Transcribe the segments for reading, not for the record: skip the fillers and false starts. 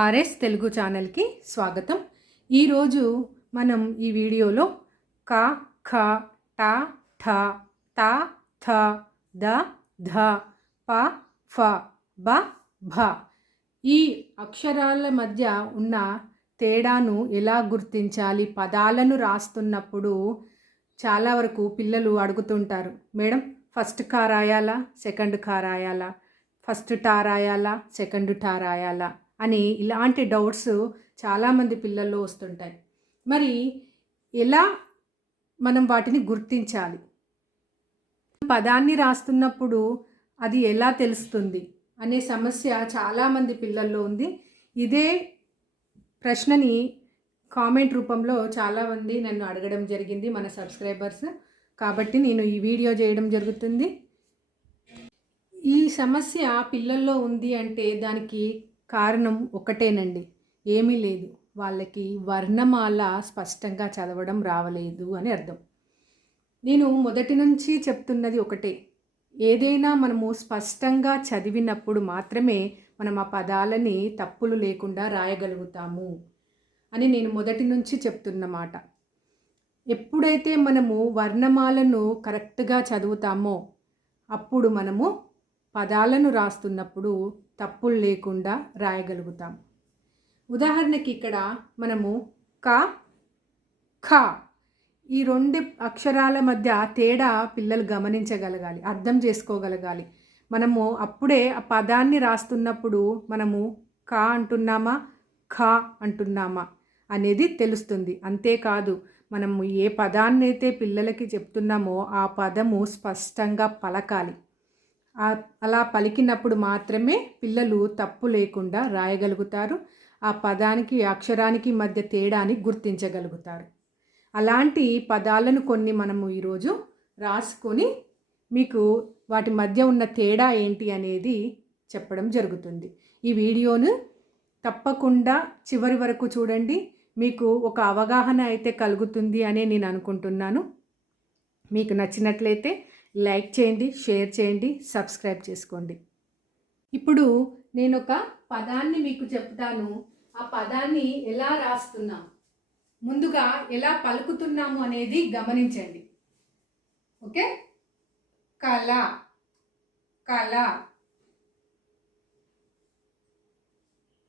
RS Telugu ఛానల్కి స్వాగతం. ఈరోజు మనం ఈ వీడియోలో క, ఖ, ట, ఠ, త, థ, ద, ధ, ప, ఫ, బ, భ ఈ అక్షరాల మధ్య ఉన్న తేడాను ఎలా గుర్తించాలి? పదాలను రాస్తున్నప్పుడు చాలా వరకు పిల్లలు అడుగుతుంటారు, మేడం ఫస్ట్ కా రాయాలా, సెకండ్ కా రాయాలా, ఫస్ట్ టా రాయాలా, సెకండ్ టా రాయాలా అని ఇలాంటి డౌట్స్ చాలామంది పిల్లల్లో వస్తుంటాయి. మరి ఎలా మనం వాటిని గుర్తించాలి? పదాన్ని రాస్తున్నప్పుడు అది ఎలా తెలుస్తుంది అనే సమస్య చాలామంది పిల్లల్లో ఉంది. ఇదే ప్రశ్నని కామెంట్ రూపంలో చాలామంది నన్ను అడగడం జరిగింది, మన సబ్స్క్రైబర్స్. కాబట్టి నేను ఈ వీడియో చేయడం జరుగుతుంది. ఈ సమస్య పిల్లల్లో ఉంది అంటే దానికి కారణం ఒకటేనండి, ఏమీ లేదు, వాళ్ళకి వర్ణమాల స్పష్టంగా చదవడం రావలేదు అని అర్థం. నేను మొదటి నుంచి చెప్తున్నది ఒకటే, ఏదైనా మనము స్పష్టంగా చదివినప్పుడు మాత్రమే మనం ఆ పదాలని తప్పులు లేకుండా రాయగలుగుతాము అని నేను మొదటి నుంచి చెప్తున్నమాట. ఎప్పుడైతే మనము వర్ణమాలను కరెక్ట్గా చదువుతామో అప్పుడు మనము పదాలను రాస్తున్నప్పుడు తప్పులు లేకుండా రాయగలుగుతాం. ఉదాహరణకి ఇక్కడ మనము క, ఖ ఈ రెండు అక్షరాల మధ్య తేడా పిల్లలు గమనించగలగాలి, అర్థం చేసుకోగలగాలి. మనము అప్పుడే ఆ పదాన్ని రాస్తున్నప్పుడు మనము క అంటున్నామా, ఖ అంటున్నామా అనేది తెలుస్తుంది. అంతేకాదు, మనము ఏ పదాన్ని అయితే పిల్లలకి చెప్తున్నామో ఆ పదము స్పష్టంగా పలకాలి. అలా పలికినప్పుడు మాత్రమే పిల్లలు తప్పు లేకుండా రాయగలుగుతారు. ఆ పదానికి అక్షరానికి మధ్య తేడాని గుర్తించగలుగుతారు. అలాంటి పదాలను కొన్ని మనము ఈరోజు రాసుకొని మీకు వాటి మధ్య ఉన్న తేడా ఏంటి అనేది చెప్పడం జరుగుతుంది. ఈ వీడియోను తప్పకుండా చివరి వరకు చూడండి, మీకు ఒక అవగాహన అయితే కలుగుతుంది అని నేను అనుకుంటున్నాను. మీకు నచ్చినట్లయితే లైక్ చేయండి, షేర్ చేయండి, సబ్స్క్రైబ్ చేసుకోండి. ఇప్పుడు నేను ఒక పదాన్ని మీకు చెప్తాను. ఆ పదాన్ని ఎలా రాస్తున్నాం, ముందుగా ఎలా పలుకుతున్నాము అనేది గమనించండి. ఓకే, కళ, కళ,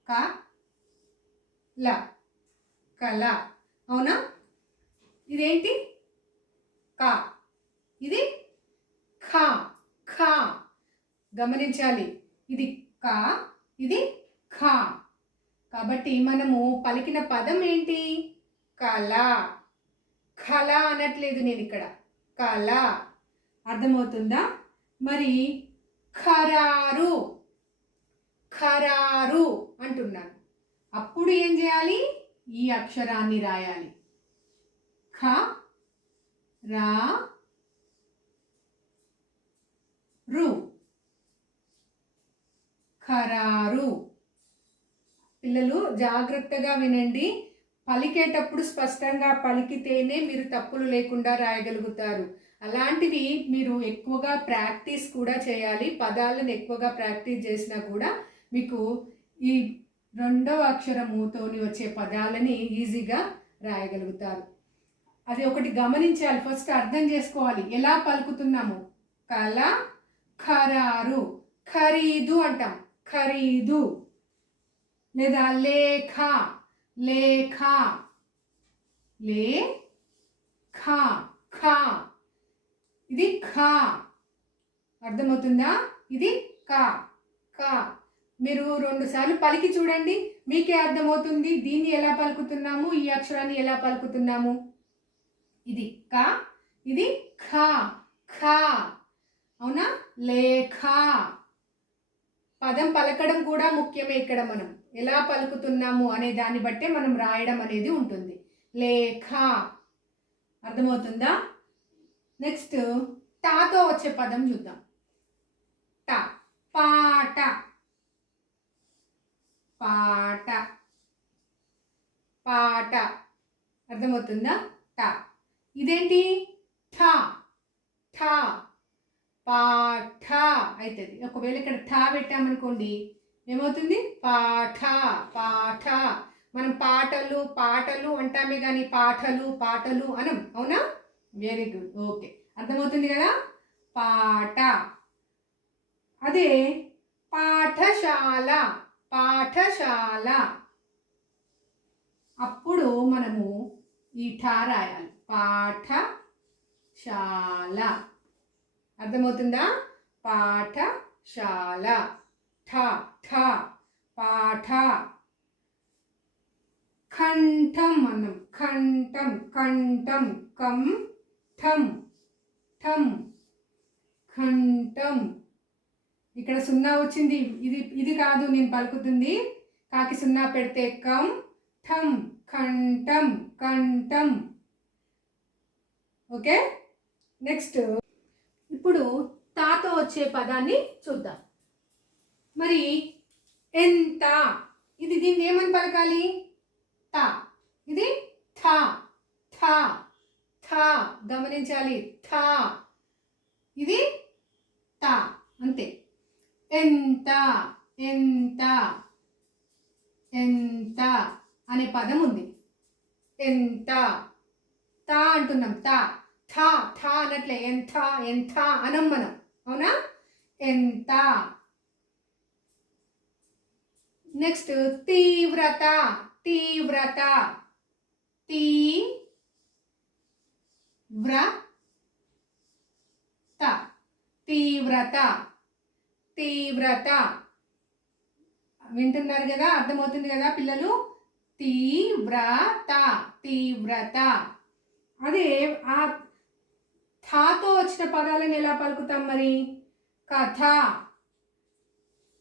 కళ, కళ, అవునా? ఇదేంటి? క, ఇది ఖ, ఖ గమనించాలి. ఇది క, ఇది ఖ. కాబట్టి మనము పలికిన పదం ఏంటి? కళ. కళ అనట్లేదు నేను ఇక్కడ, కళ. అర్థమవుతుందా? మరి ఖరారు, ఖరారు అంటున్నాను. అప్పుడు ఏం చేయాలి? ఈ అక్షరాన్ని రాయాలి. ఖ, రా, రు, ఖరారు. పిల్లలు జాగ్రత్తగా వినండి. పలికేటప్పుడు స్పష్టంగా పలికితేనే మీరు తప్పులు లేకుండా రాయగలుగుతారు. అలాంటివి మీరు ఎక్కువగా ప్రాక్టీస్ కూడా చేయాలి. పదాలను ఎక్కువగా ప్రాక్టీస్ చేసినా కూడా మీకు ఈ రెండవ అక్షరముతోని వచ్చే పదాలని ఈజీగా రాయగలుగుతారు. అది ఒకటి గమనించాలి, ఫస్ట్ అర్థం చేసుకోవాలి ఎలా పలుకుతున్నాము. కళ, ఖరారు, ఖరీదు అంటాం, ఖరీదు. లేదా లేఖ, లేఖ, లేఖ, ఖ. ఇది ఖ, అర్థమవుతుందా? ఇది క, క. మీరు 2 సార్లు పలికి చూడండి, మీకే అర్థమవుతుంది దీన్ని ఎలా పలుకుతున్నాము, ఈ అక్షరాన్ని ఎలా పలుకుతున్నాము. ఇది క, ఇది ఖ, ఖ, అవునా? లేఖ. పదం పలకడం కూడా ముఖ్యమే. ఇక్కడ మనం ఎలా పలుకుతున్నాము అనే దాన్ని బట్టే మనం రాయడం అనేది ఉంటుంది. లేఖ, అర్థమవుతుందా? నెక్స్ట్ టాతో వచ్చే పదం చూద్దాం. ట, పాట, పాట, పాట. అర్థమవుతుందా? ట. ఇదేంటి? ఠ, ఠ, పాఠ అవుతుంది. ఒకవేళ ఇక్కడ ఠ పెట్టామనుకోండి ఏమవుతుంది? పాఠ. పాఠ. మనం పాటలు పాటలు అంటామే కానీ పాటలు పాటలు అనం, అవునా? Very good. ఓకే, అర్థమవుతుంది కదా? పాట. అదే పాఠశాల. పాఠశాల. అప్పుడు మనము ఈ ఠా రాయాలి. పాఠశాల. అర్థమవుతుందా? పాఠశాల. ఠ ఠ పాఠ. కంఠం అన్నం. కంఠం. కంఠం. కం ఠం ఠం కంఠం. ఇక్కడ సున్నా వచ్చింది, ఇది కాదు నేను పలుకుతుంది. కాకి సున్నా పెడితే కం ఠం. కంఠం. కంఠం. ఓకే, నెక్స్ట్ ఇప్పుడు తాతో వచ్చే పదాన్ని చూద్దాం. మరి ఎంత, దీన్ని ఏమని పలకాలి? తా. ఇది థా. థా. థా. గమనించాలి. థా. ఇది తా. అంతే. ఎంత. ఎంత. ఎంత అనే పదం ఉంది. ఎంత. తా అంటున్నాం. తా. థా. థా అన్నట్లే ఎంత. ఎంత అనం మనం, అవునా? ఎంత. నెక్స్ట్ తీవ్రత. తీవ్రత. తీవ్రత. తీవ్రత. వింటున్నారు కదా? అర్థమవుతుంది కదా పిల్లలు? తీవ్రత. తీవ్రత. అదే ఆ థాతో వచ్చిన పదాలను ఎలా పలుకుతాం మరి? కథ.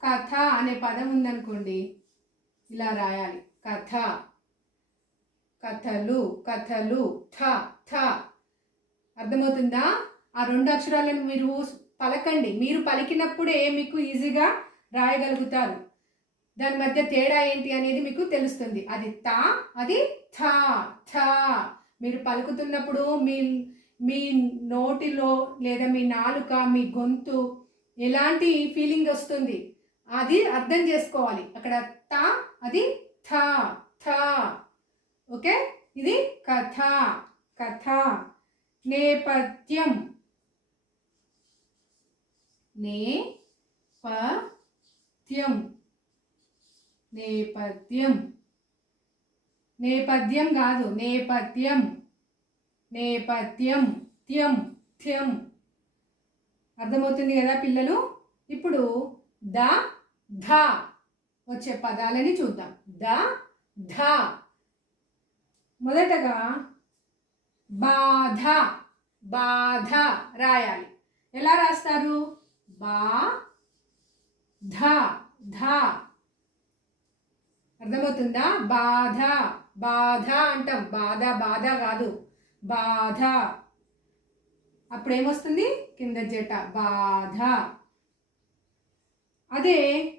కథ అనే పదం ఉందనుకోండి, ఇలా రాయాలి. కథ. కథలు. కథలు. థ థ. అర్థమవుతుందా? ఆ రెండు అక్షరాలను మీరు పలకండి. మీరు పలికినప్పుడే మీకు ఈజీగా రాయగలుగుతారు. దాని మధ్య తేడా ఏంటి అనేది మీకు తెలుస్తుంది. అది తా, అది థా. థా. మీరు పలుకుతున్నప్పుడు మీ నోటిలో లేదా మీ నాలుక, మీ గొంతు ఎలాంటి ఫీలింగ్ వస్తుంది అది అర్థం చేసుకోవాలి. అక్కడ తా, అది థా. థా. ఓకే, ఇది కథ. కథ. నేపథ్యం. నేపథ్యం. నేపథ్యం. నేపథ్యం కాదు, నేపథ్యం. నేపథ్యం. త్యం. త్యం. అర్థమవుతుంది కదా పిల్లలు? ఇప్పుడు ద ధ వచ్చే పదాలని చూద్దాం. ద ధ. మొదటగా బాధ. బాధ రాయాలి. ఎలా రాస్తారు? బా ధ. ధ. అర్థమవుతుందా? బాధ. బాధ అంటాం. బాధ బాధ కాదు, బాధ. అప్పుడు ఏమొస్తుంది? కింద జట. బాధ. అదే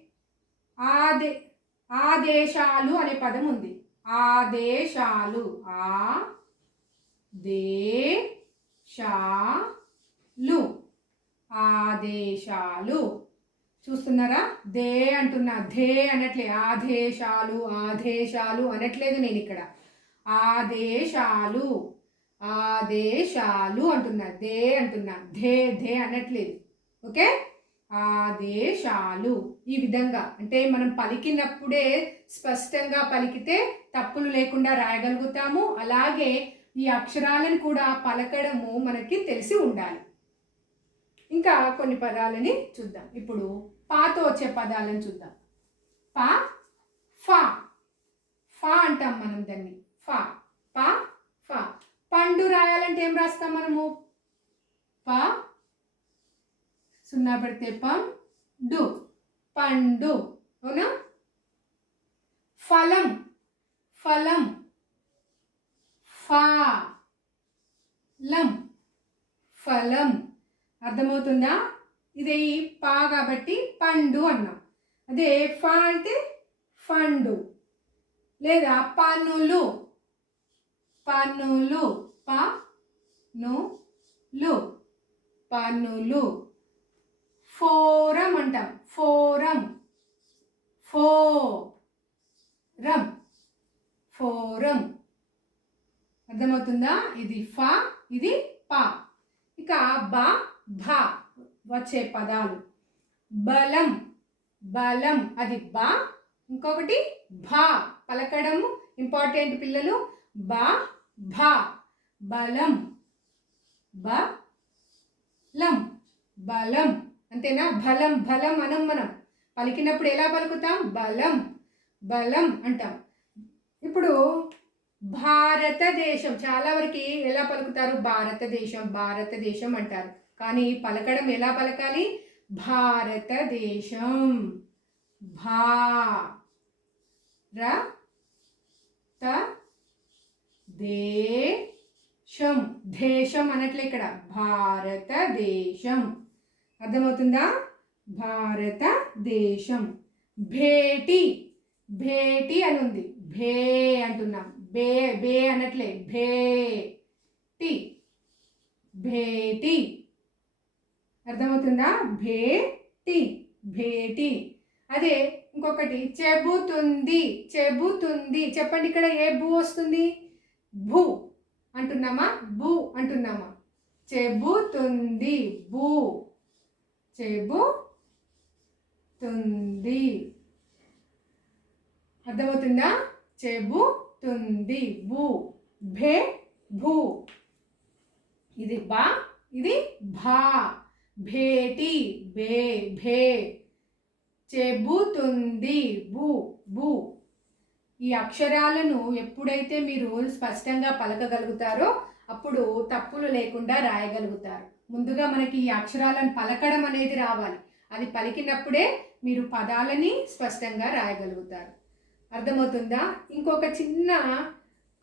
ఆదేశాలు అనే పదం ఉంది. ఆదేశాలు. ఆదేశాలు. ఆదేశాలు. చూస్తున్నారా? దే అంటున్నా, ధే అనట్లే. ఆదేశాలు. ఆదేశాలు అనట్లేదు నేను ఇక్కడ. ఆదేశాలు. ఆదేశాలు అంటున్నా. దే అంటున్నా. ధే ధే అనట్లేదు. ఓకే, ఆదేశాలు. ఈ విధంగా అంటే మనం పలికినప్పుడే స్పష్టంగా పలికితే తప్పులు లేకుండా రాయగలుగుతాము. అలాగే ఈ అక్షరాలను కూడా పలకడము మనకి తెలిసి ఉండాలి. ఇంకా కొన్ని పదాలని చూద్దాం. ఇప్పుడు పాతో వచ్చే పదాలను చూద్దాం. పా. ఫా. ఫా అంటాం మనం దాన్ని. ఫా. పా. ఫా. పండు రాయాలంటే ఏం రాస్తాం మనము? పా సున్నా పెడితే పం డు. పండు. అవునా? ఫలం. ఫలం. ఫా లం. ఫలం. అర్థమవుతుందా? ఇది పా కాబట్టి పండు అన్నాం. అదే ఫా అంటే ఫండు. లేదా పన్నులు. పన్నులు. పన్నులు. పన్నులు. ఫోరం అంటాం. ఫోరం. Forum, forum. అర్థమవుతుందా? ఇది ఫ, ఇది ప. ఇక బ, భ వచ్చే పదాలు. బలం, బలం అది బ. ఇంకొకటి భ, పలకడము ఇంపార్టెంట్ పిల్లలు. బ, భ, బలం, బలం, బలం. అంతేనా? బలం, బలం అనం మనం పలికినప్పుడు ఎలా పలుకుతాం? బలం, బలం అంటాం. ఇప్పుడు భారతదేశం, చాలా వరకు ఎలా పలుకుతారు? భారతదేశం, భారతదేశం అంటారు. కానీ పలకడం ఎలా పలకాలి? భారతదేశం. దేశం, దేశం అనట్లే ఇక్కడ, భారతదేశం. అర్థమవుతుందా? భారతదేశం. భేటీ, భేటీ అని ఉంది, భే అంటున్నాం. బే, బే అనట్లే, భేటీ, భేటీ. అర్థమవుతుందా? భేటీ, భేటీ. అదే ఇంకొకటి చెబుతుంది, చెబుతుంది. చెప్పండి, ఇక్కడ ఏ భూ వస్తుంది? భూ అంటున్నామా? భూ అంటున్నామా? చెబుతుంది, భూ, చెబుతుంది. అర్థమవుతుందా? చెబుతుంది, భూ. భే, భూ. ఇది బా, ఇది భా. భేటీ, బే, భే. చెబుతుంది, భూ, భూ. ఈ అక్షరాలను ఎప్పుడైతే మీరు స్పష్టంగా పలకగలుగుతారో అప్పుడు తప్పులు లేకుండా రాయగలుగుతారు. ముందుగా మనకి ఈ అక్షరాలను పలకడం అనేది రావాలి. అది పలికినప్పుడే మీరు పదాలని స్పష్టంగా రాయగలుగుతారు. అర్థమవుతుందా? ఇంకొక చిన్న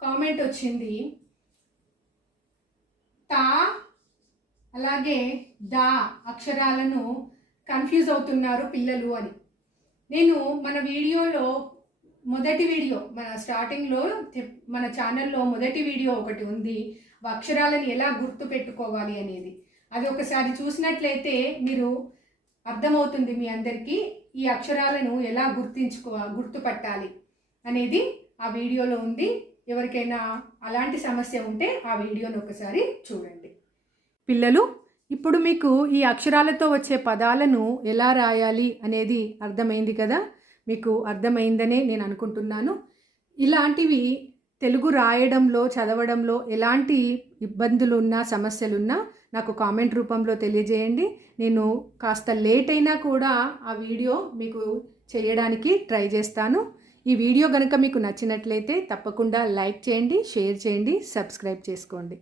కామెంట్ వచ్చింది, తా అలాగే దా అక్షరాలను కన్ఫ్యూజ్ అవుతున్నారు పిల్లలు అని. నేను మన వీడియోలో మొదటి వీడియో, మన స్టార్టింగ్లో మన ఛానల్లో మొదటి వీడియో ఒకటి ఉంది, అక్షరాలను ఎలా గుర్తు పెట్టుకోవాలి అనేది. అది ఒకసారి చూసినట్లయితే మీరు అర్థమవుతుంది మీ అందరికీ ఈ అక్షరాలను ఎలా గుర్తుపట్టాలి అనేది ఆ వీడియోలో ఉంది. ఎవరికైనా అలాంటి సమస్య ఉంటే ఆ వీడియోను ఒకసారి చూడండి. పిల్లలు, ఇప్పుడు మీకు ఈ అక్షరాలతో వచ్చే పదాలను ఎలా రాయాలి అనేది అర్థమైంది కదా? మీకు అర్థమైందనే నేను అనుకుంటున్నాను. ఇలాంటివి తెలుగు రాయడంలో, చదవడంలో ఎలాంటి ఇబ్బందులున్నా, సమస్యలున్నా నాకు కామెంట్ రూపంలో తెలియజేయండి. నేను కాస్త లేట్ అయినా కూడా ఆ వీడియో మీకు చేయడానికి ట్రై చేస్తాను. ఈ వీడియో కనుక మీకు నచ్చినట్లయితే తప్పకుండా లైక్ చేయండి, షేర్ చేయండి, సబ్స్క్రైబ్ చేసుకోండి.